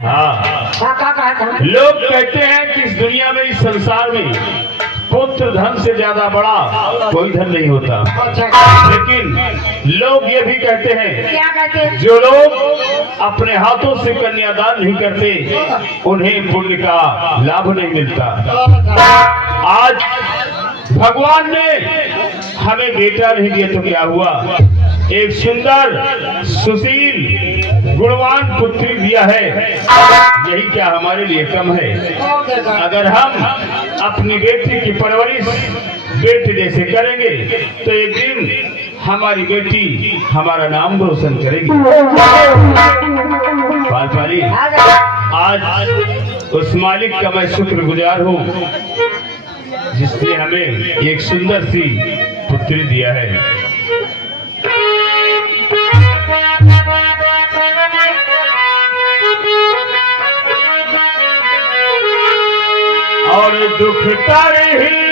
हाँ, लोग कहते हैं कि इस दुनिया में, इस संसार में पुत्र धन से ज्यादा बड़ा कोई धन नहीं होता। लेकिन लोग ये भी कहते हैं, क्या कहते हैं? जो लोग अपने हाथों से कन्यादान नहीं करते उन्हें पुण्य का लाभ नहीं मिलता। आज भगवान ने हमें बेटा नहीं दिया तो क्या हुआ, एक सुंदर सुशील गुणवान पुत्री दिया है। यही क्या हमारे लिए कम है? अगर हम अपनी बेटी की परवरिश बेटे जैसे करेंगे तो एक दिन हमारी बेटी हमारा नाम रोशन करेगी। पाली, आज उस मालिक का मैं शुक्रगुजार हूँ जिसने हमें एक सुंदर सी पुत्री दिया है। और दुख कर ही